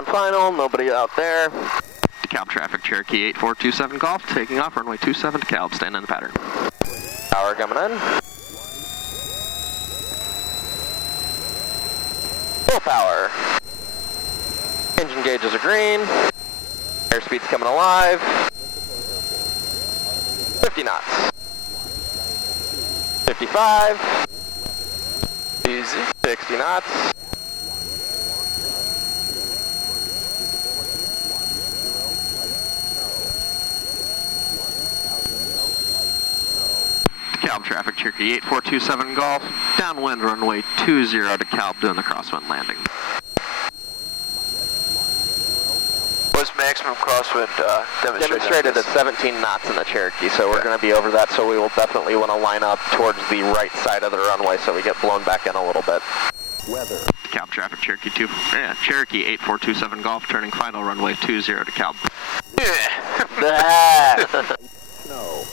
On final, nobody out there. Dekalb traffic, Cherokee 8427 Golf, taking off, runway 27 Dekalb, stand in the pattern. Power coming in. Full power. Engine gauges are green. Airspeed's coming alive. 50 knots. 55. Easy. 60 knots. Dekalb traffic, Cherokee 8427 Golf, downwind runway 20 Dekalb, doing the crosswind landing. What's maximum crosswind demonstrated at 17 knots in the Cherokee, so we're going to be over that, so we will definitely want to line up towards the right side of the runway so we get blown back in a little bit. Weather. Dekalb traffic, Cherokee 8427 Golf, turning final runway 20 Dekalb. Yeah. Snow.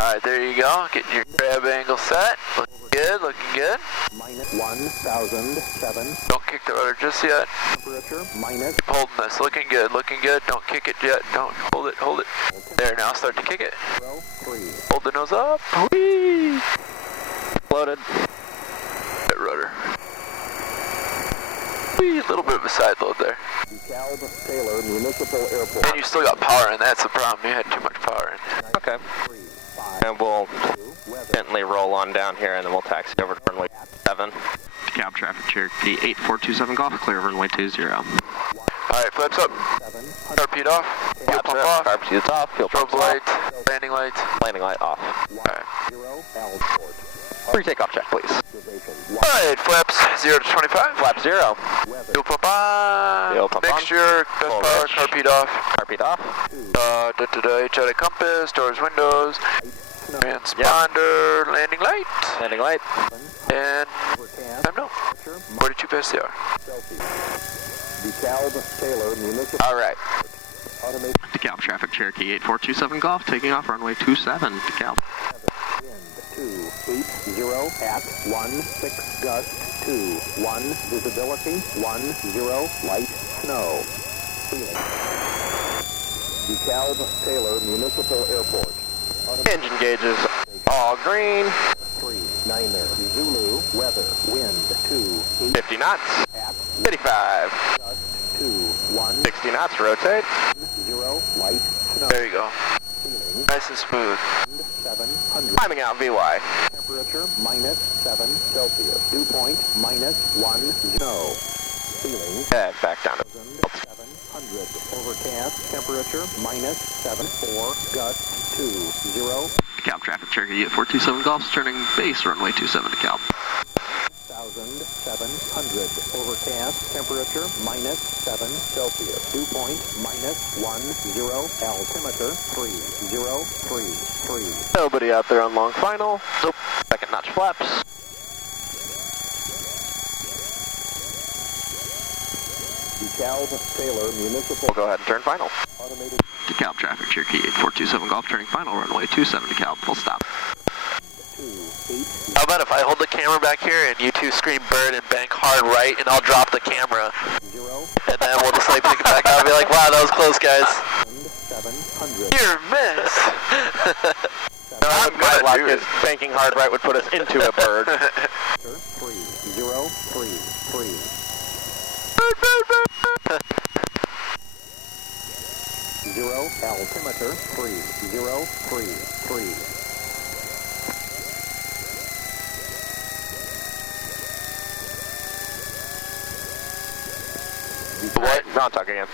Alright, there you go. Getting your grab angle set. Looking good, looking good. Minus 1,007. Don't kick the rudder just yet. Temperature minus. Keep holding this. Looking good, looking good. Don't kick it yet. Don't hold it, hold it. There, now start to kick it. 3. Hold the nose up. Whee! Floated. That rudder. Whee, a little bit of a side load there. Dekalb Taylor Municipal Airport. And you still got power in, that's the problem. You had too much power in. Okay. And we'll gently roll on down here and then we'll taxi over to runway 7. Dekalb traffic, Cherokee 8427 Golf, clear runway 20. Alright, flaps up. Car repeat off. Fuel pump off. Car seats off. Fuel pump Strobe light. Landing lights. Landing light off. Alright. Pre-takeoff check, please. Alright, flaps 0 to 25. Flap 0. Fuel pump on. Fuel pump on. Mixture. Best Full power. rich. Car repeat off. Car repeat off. HID compass. Doors, windows. Transponder. Landing light. Landing light. And time no. 42 past the hour. Dekalb Taylor Municipal. Alright. Automated. Dekalb traffic, Cherokee 8427 Golf, taking off, runway 27 Dekalb. Wind 280 at 16 gust 2 1 visibility 10 light snow. Ceiling. Dekalb Taylor Municipal Airport. Engine gauges all green. 3-9er Zulu weather wind 2 50 knots. at 55. gust 2 1 60 knots. Rotate. 0 light snow. There you go. Ceiling Nice and smooth. 700. Climbing out VY. Temperature minus 7 Celsius. Dew point minus 1 snow. Ceiling Head back down. 700. Overcast. Temperature minus 7 4 gust 2 0. Dekalb traffic, Cherokee 8427 Golf, turning base, runway 27 Dekalb. 1,700. Overcast. Temperature minus 7 Celsius. Dew point minus 1 0. Altimeter 3033. Nobody out there on long final. Nope. Second notch flaps. Dekalb Taylor Municipal. We'll go ahead and turn final. Automated. Dekalb traffic, Cherokee 8427 Golf, turning final, runway 27 Dekalb, full stop. 2 How about if I hold the camera back here and you two scream bird and bank hard right and I'll drop the camera 0 and then we'll just like pick it back up and be like, wow, that was close, guys. 700. You're a miss. No, I'm My gonna luck do is it. banking hard right would put us into a bird. 3033. altimeter 3033. What? Ground talk again.